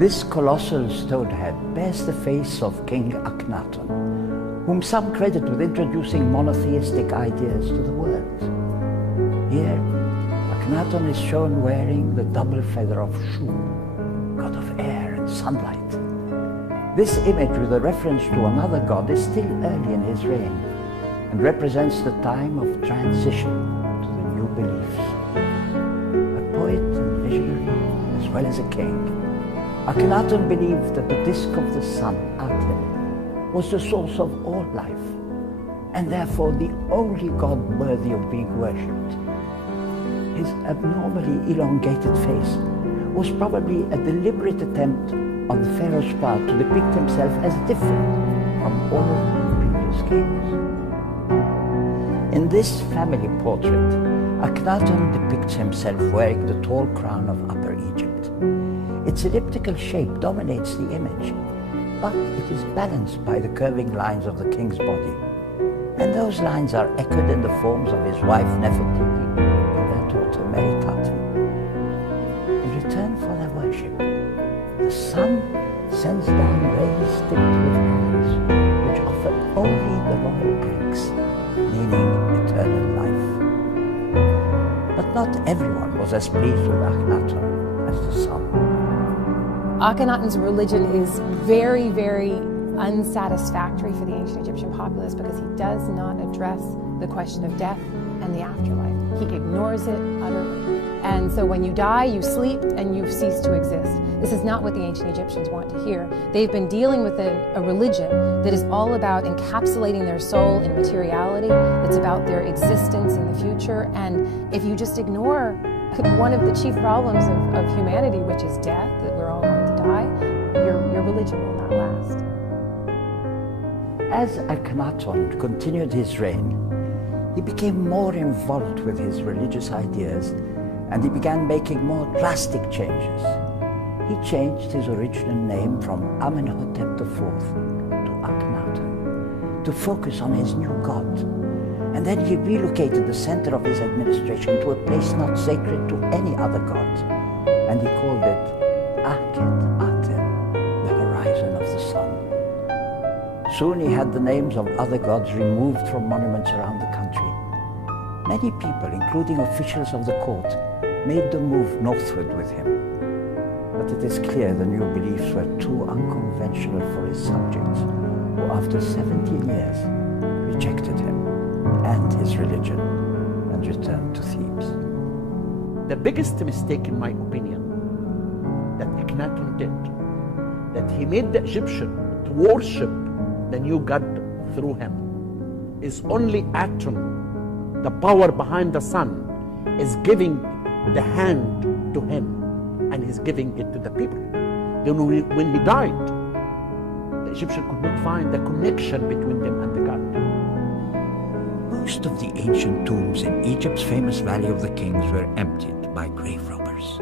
This colossal stone head bears the face of King Akhenaten, whom some credit with introducing monotheistic ideas to the world. Here, Akhenaten is shown wearing the double feather of Shu, god of air and sunlight. This image with a reference to another god is still early in his reign and represents the time of transition to the new beliefs. A poet and visionary, as well as a king, Akhenaten believed that the disk of the sun, Áton, was the source of all life, and therefore the only god worthy of being worshipped. His abnormally elongated face was probably a deliberate attempt on the pharaoh's part to depict himself as different from all previous kings. In this family portrait, Akhenaten depicts himself wearing the tall crown of Upper Egypt. Its elliptical shape dominates the image, but it is balanced by the curving lines of the king's body. And those lines are echoed in the forms of his wife Nefertiti and their daughter Akhenaten. In return for their worship, the sun sends down rays tipped with hands, which offer only the royal pranks, meaning eternal life. But not everyone was as pleased with Akhenaten as the sun. Akhenaten's religion is very, very unsatisfactory for the ancient Egyptian populace because he does not address the question of death and the afterlife. He ignores it utterly. And so when you die, you sleep and you cease to exist. This is not what the ancient Egyptians want to hear. They've been dealing with a religion that is all about encapsulating their soul in materiality, that's about their existence in the future. And if you just ignore one of the chief problems of humanity, which is death, that we're all going to die, your religion will not last. As Akhenaten continued his reign, he became more involved with his religious ideas and he began making more drastic changes. He changed his original name from Amenhotep IV to Akhenaten to focus on his new god. And then he relocated the center of his administration to a place not sacred to any other god. And he called it Akhenaten, the horizon of the sun. Soon he had the names of other gods removed from monuments around the country. Many people, including officials of the court, made the move northward with him. But it is clear the new beliefs were too unconventional for his subjects, who after 17 years rejected him and his religion and returned to Thebes. The biggest mistake, in my opinion, that Akhenaten did, that he made the Egyptian to worship the new god through him, is only Áton, the power behind the sun, is giving the hand to him and he's giving it to the people. Then when he died, the Egyptian could not find the connection between them and the god. Most of the ancient tombs in Egypt's famous Valley of the Kings were emptied by grave robbers.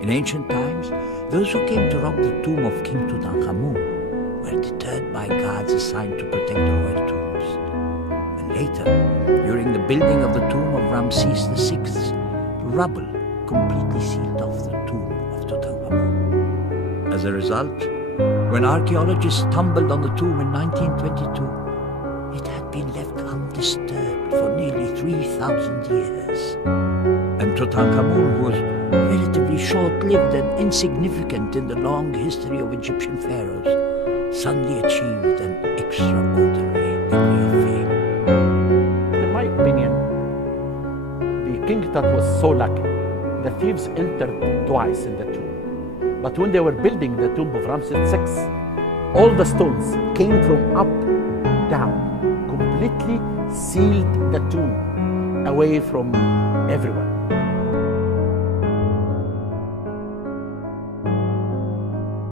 In ancient times, those who came to rob the tomb of King Tutankhamun were deterred by guards assigned to protect the royal tombs. And later, during the building of the tomb of Ramses VI, rubble completely sealed off the tomb of Tutankhamun. As a result, when archaeologists stumbled on the tomb in 1922, it had been left undisturbed for nearly 3,000 years. And Tutankhamun, who was relatively short-lived and insignificant in the long history of Egyptian pharaohs, suddenly achieved an extraordinary degree of fame. In my opinion, the king that was so lucky, the thieves entered twice in the tomb. But when they were building the tomb of Ramses VI, all the stones came from up down, completely sealed the tomb away from everyone.